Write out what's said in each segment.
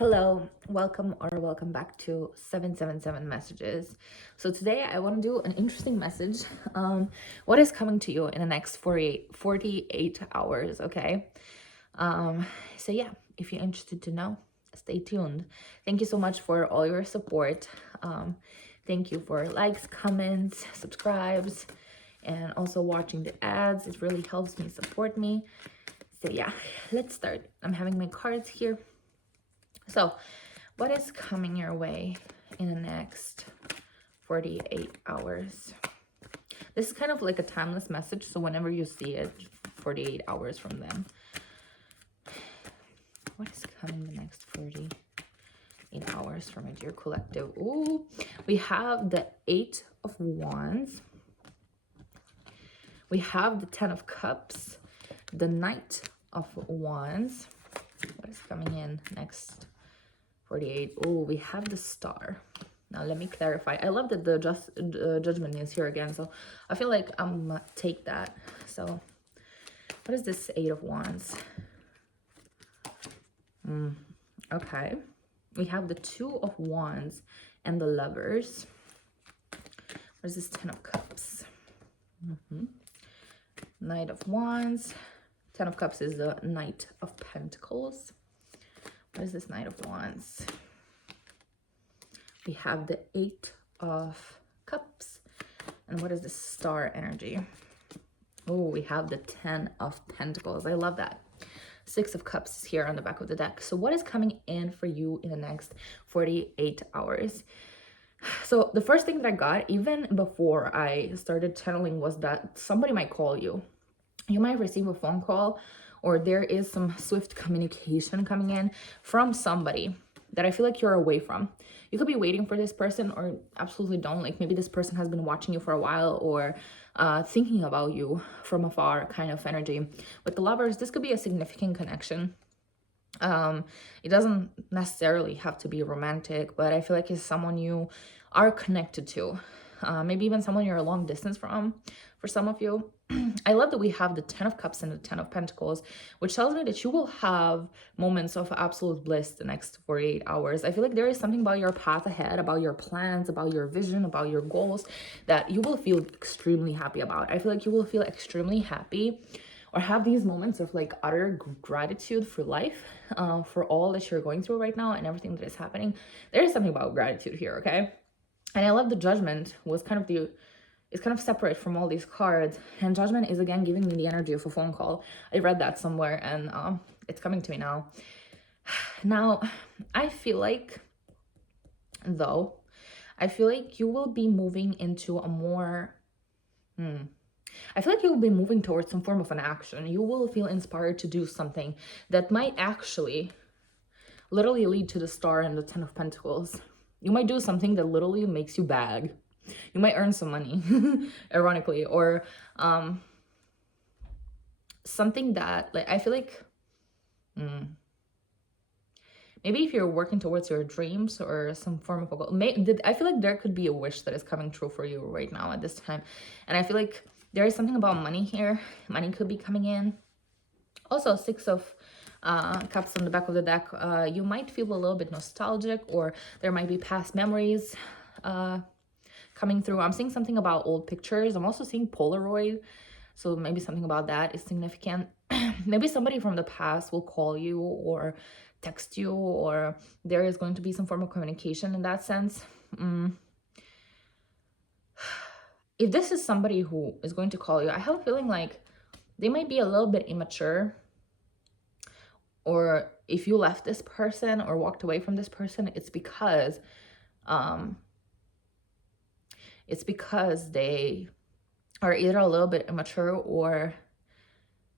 Hello, welcome back to 777 messages. So today I want to do an interesting message. What is coming to you in the next 48 hours, okay? So yeah, if you're interested to know, stay tuned. Thank you so much for all your support. Thank you for likes, comments, subscribes, and also watching the ads. It really helps me support me. So yeah, let's start. I'm having my cards here. So, what is coming your way in the next 48 hours? This is kind of like a timeless message, so whenever you see it, 48 hours from then. What is coming the next 48 hours for my dear collective? Ooh, we have the 8 of Wands. We have the 10 of Cups, the Knight of Wands. What is coming in next 48? Oh, we have the Star. Now let me clarify. I love that the Judgment is here again, so I feel like I'm gonna take that. So what is this 8 of Wands? Okay, we have the 2 of Wands and the Lovers. What is this 10 of Cups? Knight of Wands. 10 of Cups is the Knight of Pentacles. What is this Knight of Wands? We have the 8 of Cups. And what is the Star energy? Oh, we have the 10 of Pentacles. I love that. 6 of Cups is here on the back of the deck. So what is coming in for you in the next 48 hours? So the first thing that I got, even before I started channeling, was that somebody might call you. You might receive a phone call, or there is some swift communication coming in from somebody that I feel like you're away from. You could be waiting for this person, or absolutely don't. Like maybe this person has been watching you for a while, or thinking about you from afar kind of energy. With the Lovers, this could be a significant connection. It doesn't necessarily have to be romantic, but I feel like it's someone you are connected to. Maybe even someone you're a long distance from for some of you. I love that we have the 10 of Cups and the 10 of Pentacles, which tells me that you will have moments of absolute bliss the next 48 hours. I feel like there is something about your path ahead, about your plans, about your vision, about your goals that you will feel extremely happy about. I feel like you will feel extremely happy or have these moments of like utter gratitude for life, for all that you're going through right now and everything that is happening. There is something about gratitude here, okay? And I love the Judgment was kind of it's kind of separate from all these cards, and Judgment is again giving me the energy of a phone call. I read that somewhere, and it's coming to me now. Now, I feel like you will be moving into a more I feel like you will be moving towards some form of an action. You will feel inspired to do something that might actually literally lead to the Star and the 10 of Pentacles. You might do something that literally makes you bag. You might earn some money, ironically, or something that, like, I feel like maybe if you're working towards your dreams or some form of a goal, I feel like there could be a wish that is coming true for you right now at this time. And I feel like there is something about money here. Money could be coming in. Also, 6 of Cups on the back of the deck. You might feel a little bit nostalgic, or there might be past memories coming through. I'm seeing something about old pictures. I'm also seeing Polaroid. So maybe something about that is significant. Maybe somebody from the past will call you or text you, or there is going to be some form of communication in that sense. If this is somebody who is going to call you, I have a feeling like they might be a little bit immature. Or if you left this person or walked away from this person, it's because they are either a little bit immature, or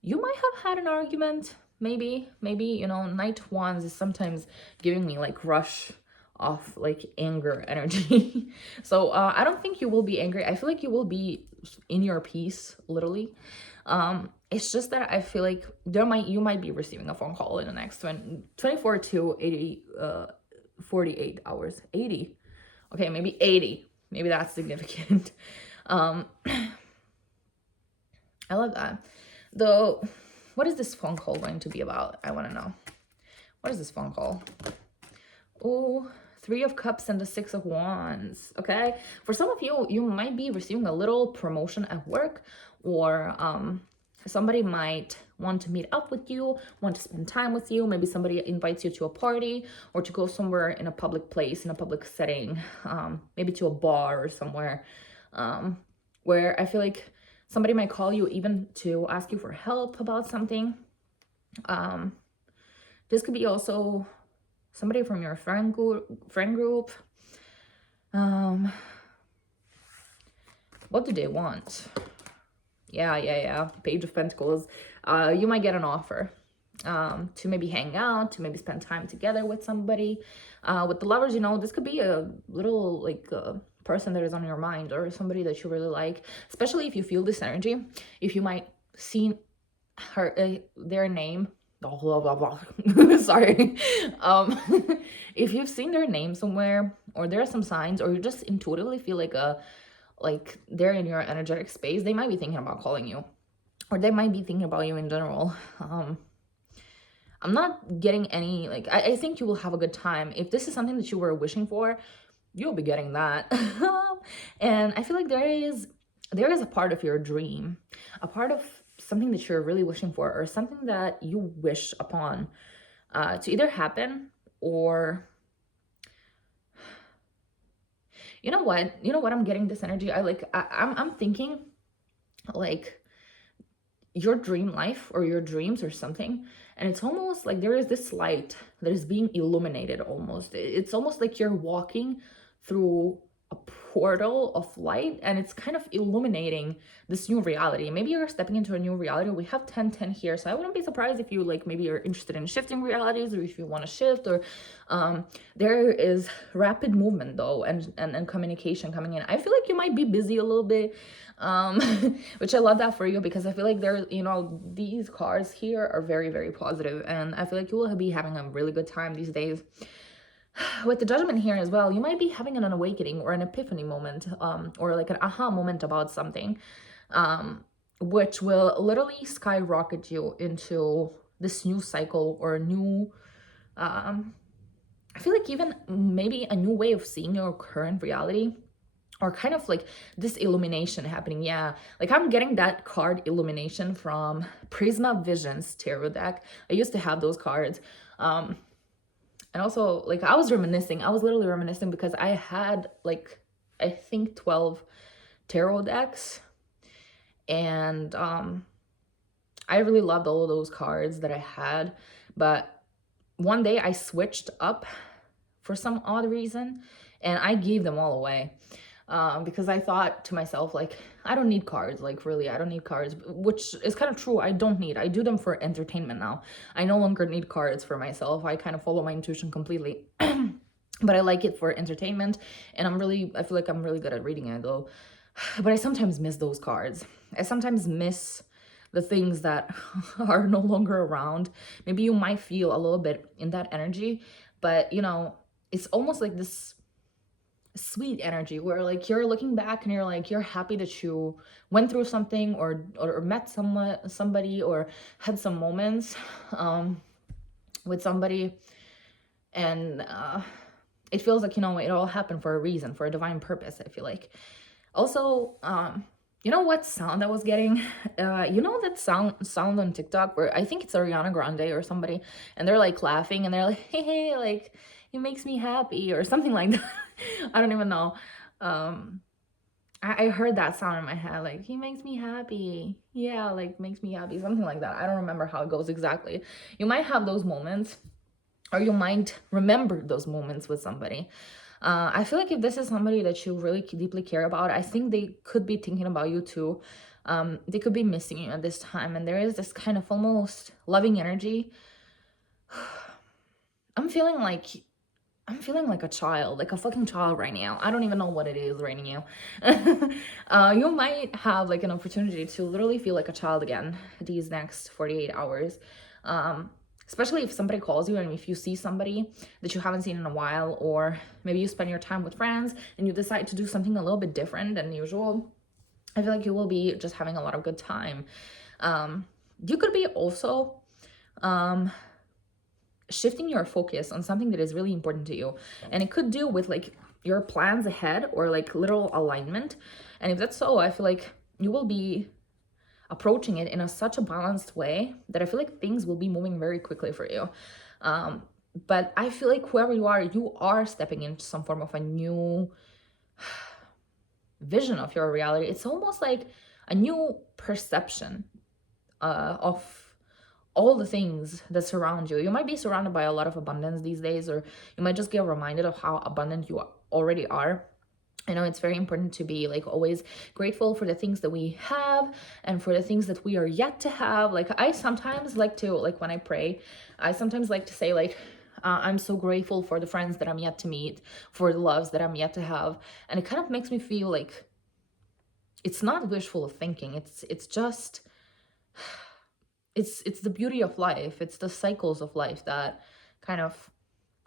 you might have had an argument. Maybe, you know, Knight of Wands is sometimes giving me like rush of like anger energy. So I don't think you will be angry. I feel like you will be in your peace, literally. It's just that I feel like you might be receiving a phone call in the next 24 to 48 hours. 80. Okay, maybe 80. Maybe that's significant. I love that. What is this phone call going to be about? I want to know. What is this phone call? Oh, Three of Cups and the Six of Wands. Okay, for some of you, you might be receiving a little promotion at work, or somebody might want to meet up with you, want to spend time with you. Maybe somebody invites you to a party or to go somewhere in a public place, in a public setting, maybe to a bar or somewhere, where I feel like somebody might call you even to ask you for help about something. This could be also somebody from your friend group. What do they want? Yeah. Page of Pentacles. You might get an offer to maybe hang out, to maybe spend time together with somebody. With the Lovers, you know, this could be a little like person that is on your mind, or somebody that you really like, especially if you feel this energy. If you might see their name, sorry, if you've seen their name somewhere, or there are some signs, or you just intuitively feel like they're in your energetic space, they might be thinking about calling you, or they might be thinking about you in general. I'm not getting any, like, I think you will have a good time. If this is something that you were wishing for, you'll be getting that. And I feel like there is a part of your dream, a part of something that you're really wishing for, or something that you wish upon to either happen, or you know what I'm getting this energy. I'm thinking like your dream life or your dreams or something, and it's almost like there is this light that is being illuminated. Almost, it's almost like you're walking through a portal of light, and it's kind of illuminating this new reality. Maybe you're stepping into a new reality. We have 10-10 here, so I wouldn't be surprised if you, like, maybe you're interested in shifting realities, or if you want to shift, or there is rapid movement though, and communication coming in. I feel like you might be busy a little bit, which I love that for you, because I feel like there, you know, these cards here are very, very positive, and I feel like you will be having a really good time these days. With the Judgment here as well, you might be having an awakening or an epiphany moment, or like an aha moment about something, which will literally skyrocket you into this new cycle, or a new, I feel like even maybe a new way of seeing your current reality, or kind of like this illumination happening. Yeah, like I'm getting that card illumination from Prisma Visions tarot deck. I used to have those cards. And also, like, I was literally reminiscing, because I had, like, I think 12 tarot decks, and I really loved all of those cards that I had, but one day I switched up for some odd reason, and I gave them all away. Because I thought to myself, like, I don't need cards, like, really, I don't need cards, which is kind of true. I do them for entertainment now. I no longer need cards for myself. I kind of follow my intuition completely. But I like it for entertainment, and I feel like I'm really good at reading it though. But I sometimes miss those cards. I sometimes miss the things that are no longer around. Maybe you might feel a little bit in that energy, but you know, it's almost like this sweet energy where, like, you're looking back and you're like, you're happy that you went through something, or met somebody, or had some moments with somebody, and it feels like, you know, it all happened for a reason, for a divine purpose, I feel like. Also, you know what sound I was getting? You know that sound on TikTok where I think it's Ariana Grande or somebody, and they're like laughing, and they're like, hey, like, it makes me happy, or something like that. I don't even know. I heard that sound in my head, like, he makes me happy. Yeah, like, makes me happy, something like that. I don't remember how it goes exactly. You might have those moments, or you might remember those moments with somebody. I feel like if this is somebody that you really deeply care about, I think they could be thinking about you too. They could be missing you at this time, and there is this kind of almost loving energy. I'm feeling like a child, like a fucking child right now. I don't even know what it is right now. You might have like an opportunity to literally feel like a child again these next 48 hours. Especially if somebody calls you, and if you see somebody that you haven't seen in a while, or maybe you spend your time with friends and you decide to do something a little bit different than usual. I feel like you will be just having a lot of good time. You could be also shifting your focus on something that is really important to you. And it could do with like your plans ahead or like literal alignment. And if that's so, I feel like you will be approaching it in such a balanced way that I feel like things will be moving very quickly for you. But I feel like whoever you are stepping into some form of a new vision of your reality. It's almost like a new perception of all the things that surround you. You might be surrounded by a lot of abundance these days, or you might just get reminded of how abundant you already are. I know it's very important to be like always grateful for the things that we have and for the things that we are yet to have. Like I sometimes like to, like when I pray, I sometimes like to say like, I'm so grateful for the friends that I'm yet to meet, for the loves that I'm yet to have. And it kind of makes me feel like it's not wishful thinking. It's just, it's the beauty of life. It's the cycles of life that kind of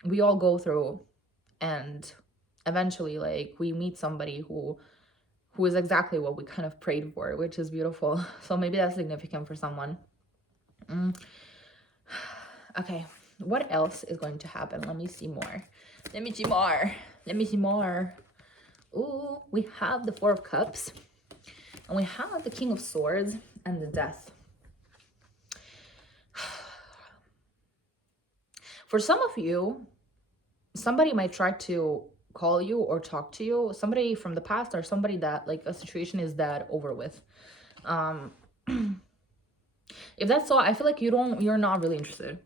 we all go through, and eventually like we meet somebody who is exactly what we kind of prayed for, which is beautiful. So maybe that's significant for someone. Okay, what else is going to happen? Let me see more. Ooh, we have the Four of Cups, and we have the King of Swords and the Death. For some of you, somebody might try to call you or talk to you, somebody from the past, or somebody that like a situation is that over with. If that's so, I feel like you're not really interested.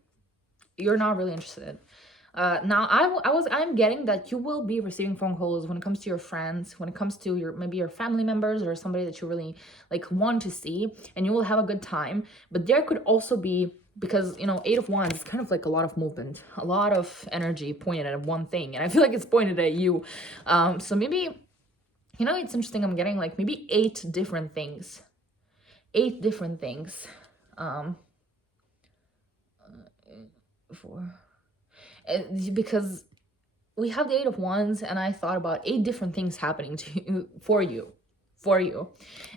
Now I'm getting that you will be receiving phone calls when it comes to your friends, when it comes to maybe your family members or somebody that you really like want to see, and you will have a good time. But there could also be, because Eight of Wands is kind of like a lot of movement, a lot of energy pointed at one thing, and I feel like it's pointed at you. So maybe it's interesting, I'm getting like maybe 8 different things. Because we have the Eight of Wands, and I thought about 8 different things happening to you, for you,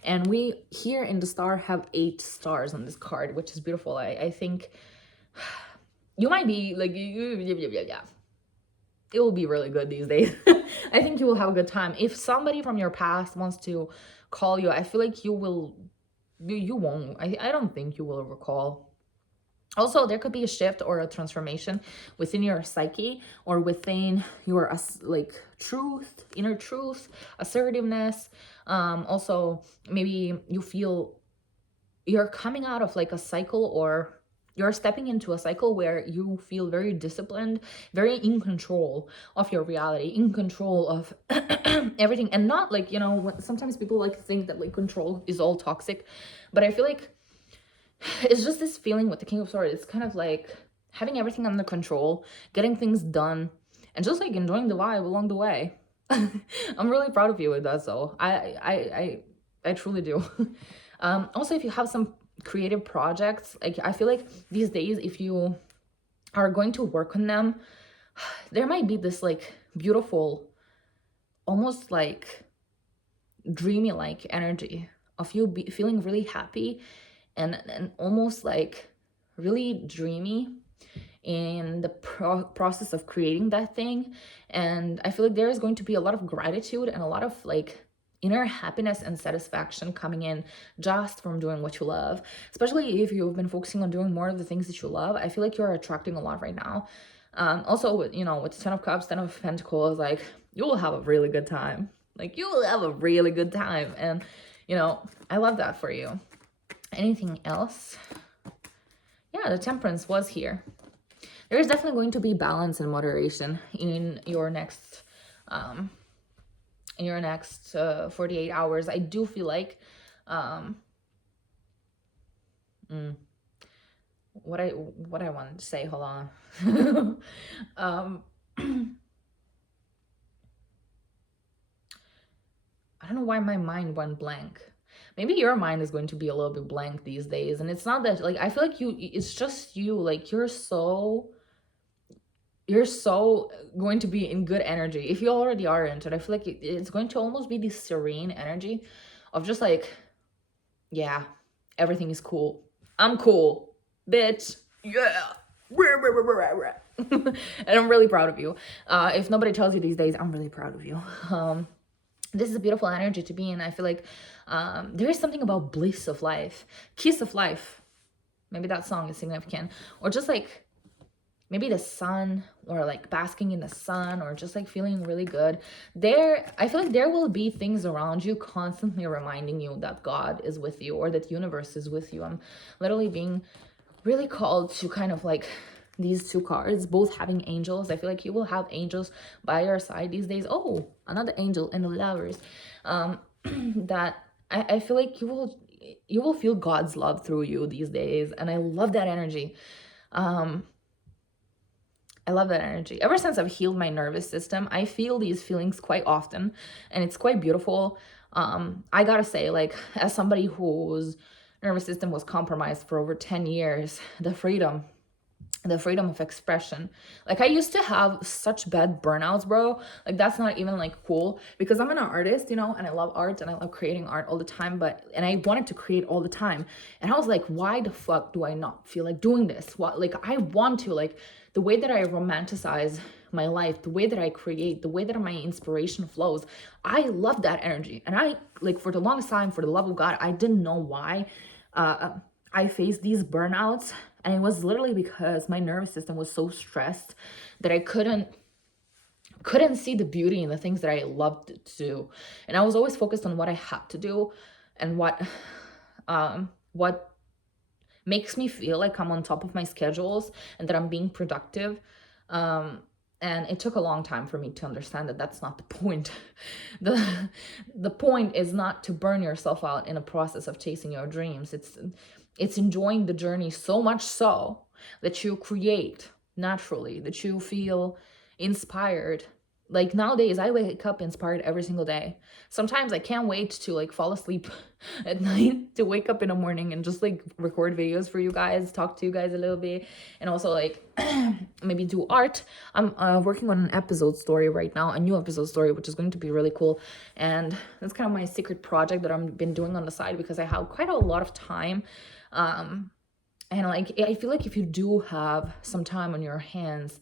and we here in the star have 8 stars on this card, which is beautiful. I think you might be like, yeah, it will be really good these days. I think you will have a good time. If somebody from your past wants to call you, I feel like you won't. I don't think you will recall. Also, there could be a shift or a transformation within your psyche or within your like truth, inner truth, assertiveness. Also, maybe you feel you're coming out of like a cycle, or you're stepping into a cycle where you feel very disciplined, very in control of your reality, in control of everything. And not like, sometimes people like to think that like control is all toxic, but I feel like it's just this feeling with the King of Swords. It's kind of like having everything under control, getting things done, and just like enjoying the vibe along the way. I'm really proud of you with that, though. I truly do. Also, if you have some creative projects, like I feel like these days, if you are going to work on them, there might be this like beautiful, almost like dreamy like energy of you feeling really happy and almost like really dreamy in the process of creating that thing. And I feel like there is going to be a lot of gratitude and a lot of like inner happiness and satisfaction coming in just from doing what you love, especially if you've been focusing on doing more of the things that you love. I feel like you're attracting a lot right now. Also with with 10 of Cups, 10 of Pentacles, like you will have a really good time. Like you will have a really good time, and I love that for you. Anything else? Yeah, the Temperance was here. There is definitely going to be balance and moderation in your next 48 hours. I do feel like what I wanted to say, hold on. I don't know why my mind went blank. Maybe your mind is going to be a little bit blank these days. And it's not that, like, I feel like it's just you, like, you're so going to be in good energy. If you already are into it, I feel like it's going to almost be this serene energy of just like, yeah, everything is cool. I'm cool, bitch. Yeah. And I'm really proud of you. If nobody tells you these days, I'm really proud of you. This is a beautiful energy to be in. I feel like there is something about bliss of life, kiss of life. Maybe that song is significant. Or just like maybe the sun, or like basking in the sun, or just like feeling really good. I feel like there will be things around you constantly reminding you that God is with you, or that universe is with you. I'm literally being really called to kind of like these two cards, both having angels. I feel like you will have angels by your side these days. Oh, another angel in the lovers. That I feel like you will feel God's love through you these days, and I love that energy. I love that energy. Ever since I've healed my nervous system, I feel these feelings quite often, and it's quite beautiful. I gotta say, like, as somebody whose nervous system was compromised for over 10 years, the freedom of expression. Like, I used to have such bad burnouts, bro. Like, that's not even like cool, because I'm an artist, you know, and I love art and I love creating art all the time, and I wanted to create all the time. And I was like, why the fuck do I not feel like doing this? What, like, I want to, like, the way that I romanticize my life, the way that I create, the way that my inspiration flows, I love that energy. And I, like, for the longest time, for the love of God, I didn't know why I faced these burnouts. And it was literally because my nervous system was so stressed that I couldn't see the beauty in the things that I loved to do. And I was always focused on what I had to do, and what makes me feel like I'm on top of my schedules and that I'm being productive. And it took a long time for me to understand that that's not the point. The point is not to burn yourself out in a process of chasing your dreams. It's enjoying the journey so much so that you create naturally, that you feel inspired. Like, nowadays, I wake up inspired every single day. Sometimes I can't wait to, like, fall asleep at night to wake up in the morning and just, like, record videos for you guys, talk to you guys a little bit, and also, like, maybe do art. I'm working on an episode story right now, a new episode story, which is going to be really cool. And that's kind of my secret project that I've been doing on the side, because I have quite a lot of time. And, like, I feel like if you do have some time on your hands,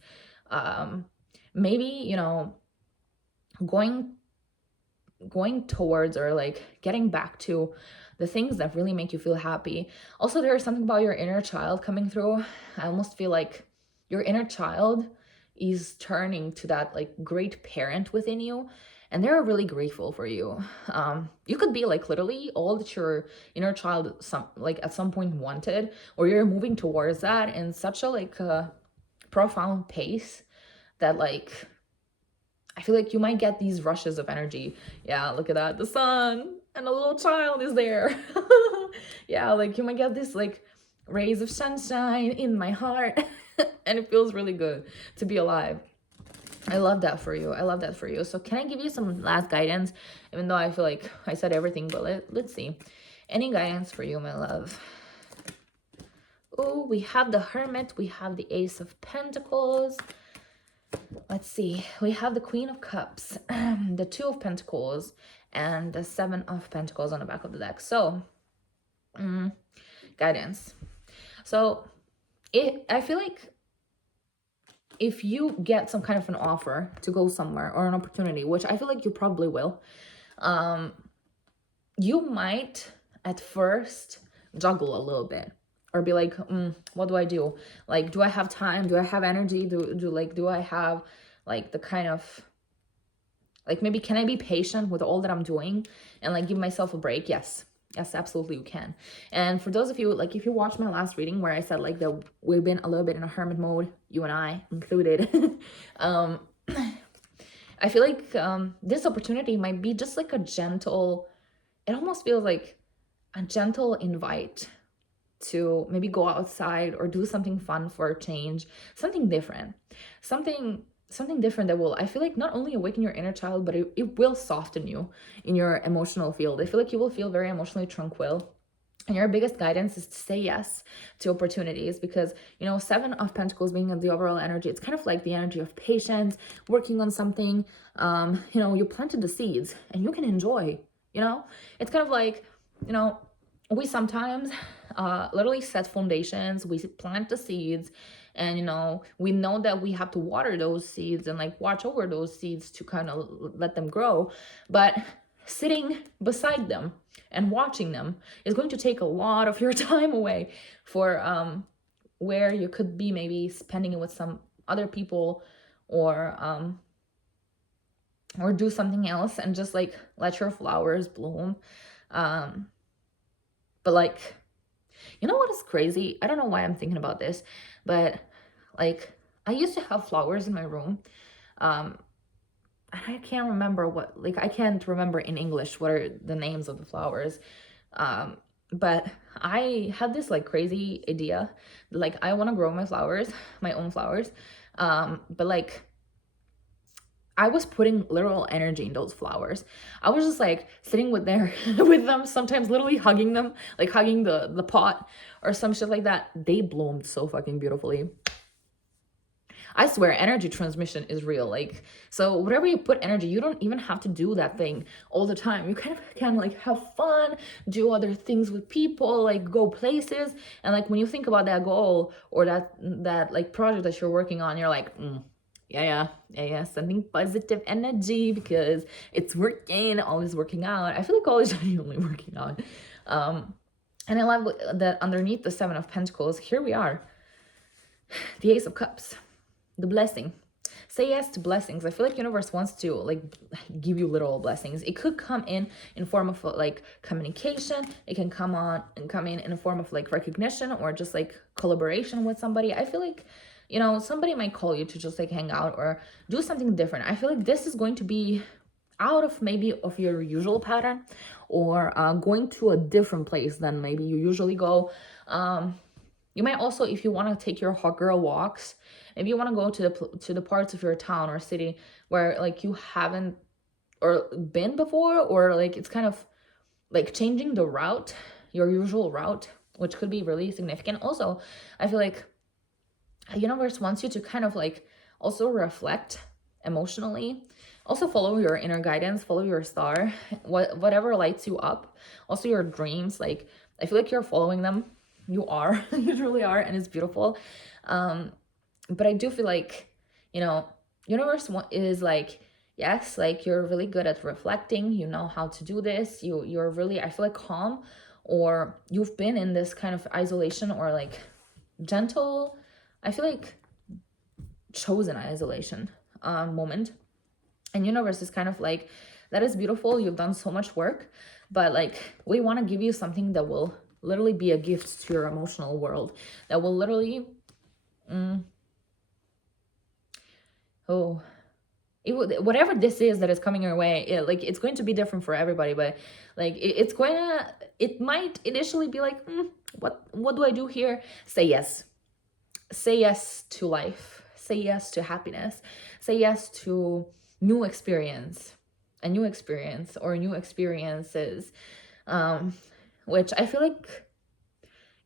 maybe, you know, going towards, or like getting back to the things that really make you feel happy. Also, there is something about your inner child coming through. I almost feel like your inner child is turning to that, like, great parent within you, and they're really grateful for you. You could be like literally all that your inner child at some point wanted, or you're moving towards that in such a, like, profound pace that, like, I feel like you might get these rushes of energy. Yeah, look at that, the sun and a little child is there. Yeah, like, you might get this, like, rays of sunshine in my heart. And it feels really good to be alive. I love that for you. I love that for you. So can I give you some last guidance? Even though I feel like I said everything, but let's see. Any guidance for you, my love? Oh, we have the Hermit. We have the Ace of Pentacles. Let's see. We have the Queen of Cups, the Two of Pentacles, and the Seven of Pentacles on the back of the deck. So, guidance. So, I feel like if you get some kind of an offer to go somewhere, or an opportunity, which I feel like you probably will, you might at first juggle a little bit, or be like, what do I do? Like, do I have time? Do I have energy? Do I have, like, the kind of, like, maybe can I be patient with all that I'm doing and, like, give myself a break? Yes, absolutely you can. And for those of you, like, if you watched my last reading where I said, like, that we've been a little bit in a hermit mode, you and I included, I feel like this opportunity might be just like a gentle, it almost feels like a gentle invite to maybe go outside or do something fun for a change, something different, something different that will, I feel like, not only awaken your inner child, but it will soften you in your emotional field. I feel like you will feel very emotionally tranquil. And your biggest guidance is to say yes to opportunities, because, you know, Seven of Pentacles being the overall energy, it's kind of like the energy of patience, working on something. You know, you planted the seeds and you can enjoy, you know, it's kind of like, you know, we sometimes literally set foundations, we plant the seeds, And we know that we have to water those seeds and like watch over those seeds to kind of let them grow. But sitting beside them and watching them is going to take a lot of your time away for where you could be maybe spending it with some other people, or do something else and just like let your flowers bloom. But like, what is crazy? I don't know why I'm thinking about this, but like I used to have flowers in my room. And I can't remember I can't remember in English what are the names of the flowers. But I had this like crazy idea, like I want to grow my flowers, my own flowers. But like I was putting literal energy in those flowers. I was just like sitting with them, sometimes literally hugging them, like hugging the pot or some shit like that. They bloomed so fucking beautifully. I swear energy transmission is real. Like, so whatever you put energy, you don't even have to do that thing all the time. You kind of can like have fun, do other things with people, like go places. And like when you think about that goal or that like project that you're working on, you're like, yeah, sending positive energy because it's working, always working out. I feel like always genuinely working out. And I love that underneath the Seven of Pentacles, here we are, the Ace of Cups, the blessing. Say yes to blessings. I feel like universe wants to like give you literal blessings. It could come in form of like communication. It can come in a form of like recognition or just like collaboration with somebody. I feel like somebody might call you to just like hang out or do something different. I feel like this is going to be out of maybe of your usual pattern, or going to a different place than maybe you usually go. You might also, if you want to take your hot girl walks, if you want to go to the parts of your town or city where like you haven't or been before, or like it's kind of like changing the route, your usual route, which could be really significant. Also, I feel like the universe wants you to kind of like also reflect emotionally, also follow your inner guidance, follow your star, whatever lights you up, also your dreams. Like I feel like you're following them. You are, you truly are, and it's beautiful. But I do feel like universe is like, yes, like you're really good at reflecting, you know how to do this, you're really, I feel like, calm, or you've been in this kind of isolation or like gentle, I feel like chosen isolation moment. And universe is kind of like, that is beautiful, you've done so much work, but like we want to give you something that will literally be a gift to your emotional world, that will literally whatever this is that is coming your way, it's going to be different for everybody, but like it might initially be like, what do I do here? Say yes to life, say yes to happiness, say yes to new experience or new experiences, which I feel like,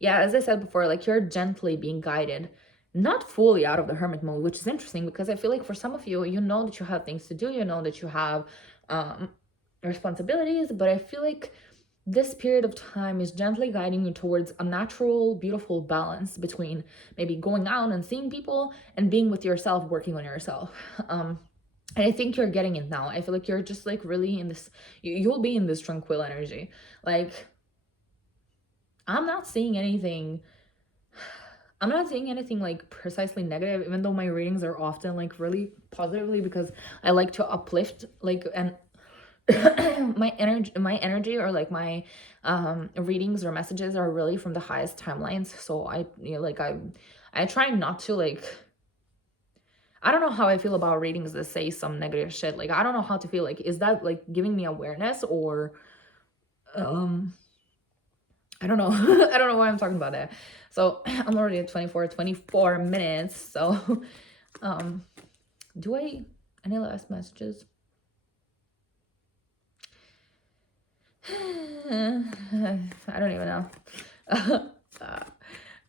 yeah, as I said before, like you're gently being guided, not fully out of the hermit mode, which is interesting because I feel like for some of you, that you have things to do, that you have responsibilities, but I feel like this period of time is gently guiding you towards a natural, beautiful balance between maybe going out and seeing people and being with yourself, working on yourself. And I think you're getting it now. I feel like you're just like really in this, you'll be in this tranquil energy. Like, I'm not seeing anything like precisely negative, even though my readings are often like really positively, because I like to uplift, like, and my energy or like my readings or messages are really from the highest timelines. So I try not to, like, I don't know how I feel about readings that say some negative shit. Like, I don't know how to feel. Like, is that like giving me awareness, or I don't know. I don't know why I'm talking about that. So I'm already at 24 minutes. So any last messages? I don't even know.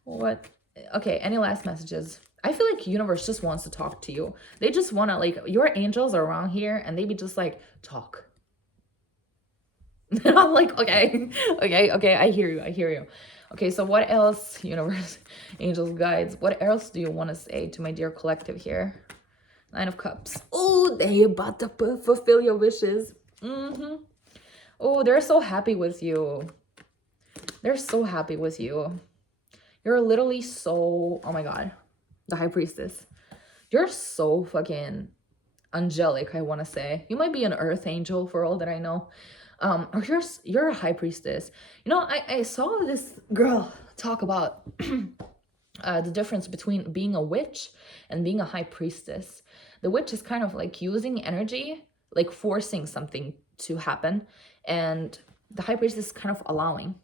What? Okay, any last messages? I feel like universe just wants to talk to you. They just want to, like, your angels are around here and they be just like, talk. And I'm like, okay, I hear you. Okay, so what else, universe, angels, guides, what else do you want to say to my dear collective here? Nine of Cups. Oh, they about to fulfill your wishes. Oh, they're so happy with you. They're so happy with you. You're literally so, oh my God, the High Priestess. You're so fucking angelic, I want to say. You might be an earth angel for all that I know. Or you're a High Priestess. You know, I saw this girl talk about the difference between being a witch and being a High Priestess. The witch is kind of like using energy, like forcing something to happen, and the High Priestess is kind of allowing,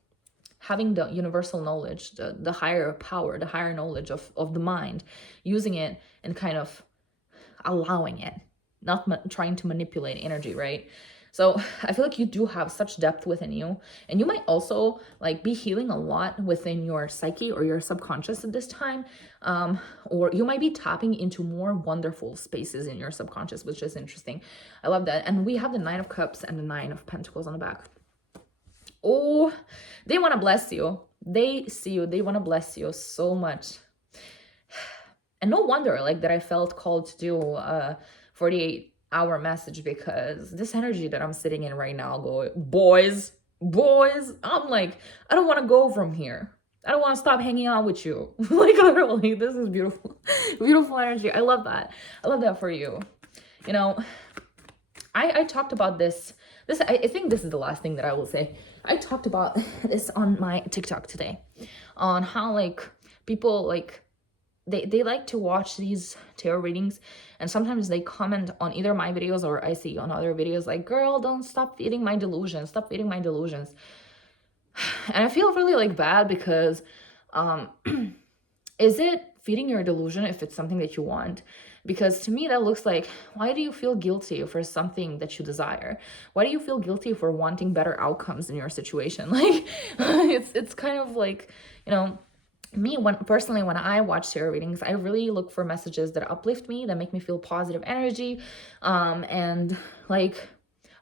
having the universal knowledge, the higher power, the higher knowledge of the mind, using it and kind of allowing it, not trying to manipulate energy, right? So I feel like you do have such depth within you, and you might also like be healing a lot within your psyche or your subconscious at this time, or you might be tapping into more wonderful spaces in your subconscious, which is interesting. I love that. And we have the Nine of Cups and the Nine of Pentacles on the back. Oh, they want to bless you. They see you. They want to bless you so much. And no wonder like that I felt called to do a 48-hour message, because this energy that I'm sitting in right now, boys, I'm like, I don't want to go from here. I don't want to stop hanging out with you. Like, literally, this is beautiful. Beautiful energy. I love that. I love that for you. You know, I talked about this. I think this is the last thing that I will say. I talked about this on my TikTok today, on how like people like they like to watch these tarot readings, and sometimes they comment on either my videos or I see on other videos like, girl, don't stop feeding my delusions, stop feeding my delusions. And I feel really like bad, because is it feeding your delusion if it's something that you want? Because to me that looks like, why do you feel guilty for something that you desire? Why do you feel guilty for wanting better outcomes in your situation? Like it's kind of like, you know, me, personally, when I watch tarot readings, I really look for messages that uplift me, that make me feel positive energy, and like,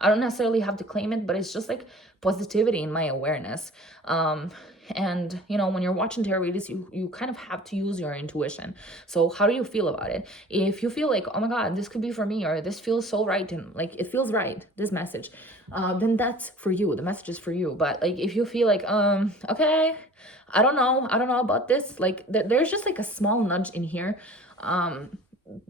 I don't necessarily have to claim it, but it's just like positivity in my awareness. And you know, when you're watching tarot readings, you kind of have to use your intuition. So how do you feel about it? If you feel like, oh my God, this could be for me, or this feels so right, and like it feels right, this message, then that's for you. The message is for you. But like if you feel like, okay, I don't know about this, like there's just like a small nudge in here,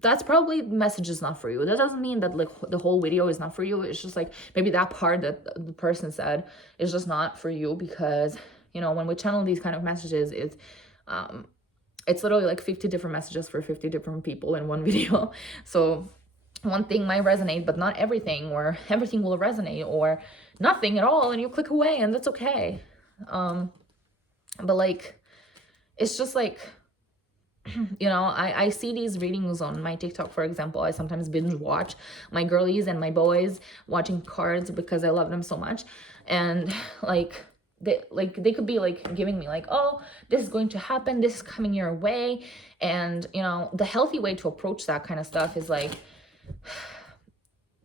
that's probably the message is not for you. That doesn't mean that like the whole video is not for you. It's just like maybe that part that the person said is just not for you, because you know, when we channel these kind of messages, it's literally like 50 different messages for 50 different people in one video. So one thing might resonate, but not everything, or everything will resonate, or nothing at all, and you click away, and that's okay. But like, it's just like, you know, I see these readings on my TikTok, for example. I sometimes binge watch my girlies and my boys watching cards because I love them so much. And like, they could be like giving me like, oh, this is going to happen, this is coming your way. And you know, the healthy way to approach that kind of stuff is like,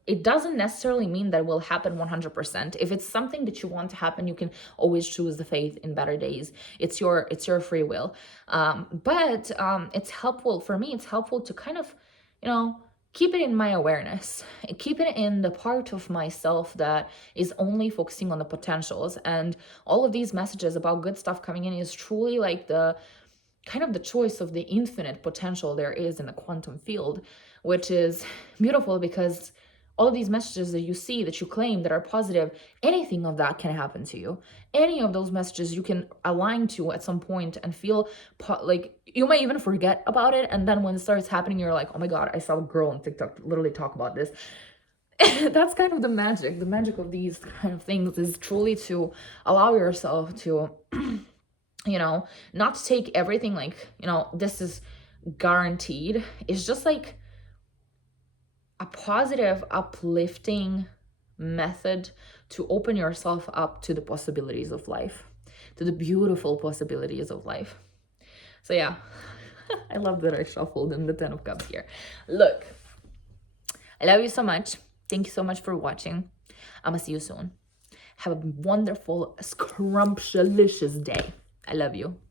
it doesn't necessarily mean that it will happen 100%. If it's something that you want to happen, you can always choose the faith in better days. It's your free will. But it's helpful for me. It's helpful to kind of, you know, keep it in my awareness, keep it in the part of myself that is only focusing on the potentials. And all of these messages about good stuff coming in is truly like the kind of the choice of the infinite potential there is in the quantum field, which is beautiful, because all of these messages that you see, that you claim, that are positive, anything of that can happen to you. Any of those messages you can align to at some point and feel like you might even forget about it. And then when it starts happening, you're like, oh my God, I saw a girl on TikTok literally talk about this. That's kind of the magic. The magic of these kind of things is truly to allow yourself to, you know, not to take everything like, you know, this is guaranteed. It's just like a positive, uplifting method to open yourself up to the possibilities of life, to the beautiful possibilities of life. So yeah, I love that I shuffled in the 10 of Cups here. Look, I love you so much. Thank you so much for watching. I'm gonna see you soon. Have a wonderful, scrumptious day. I love you.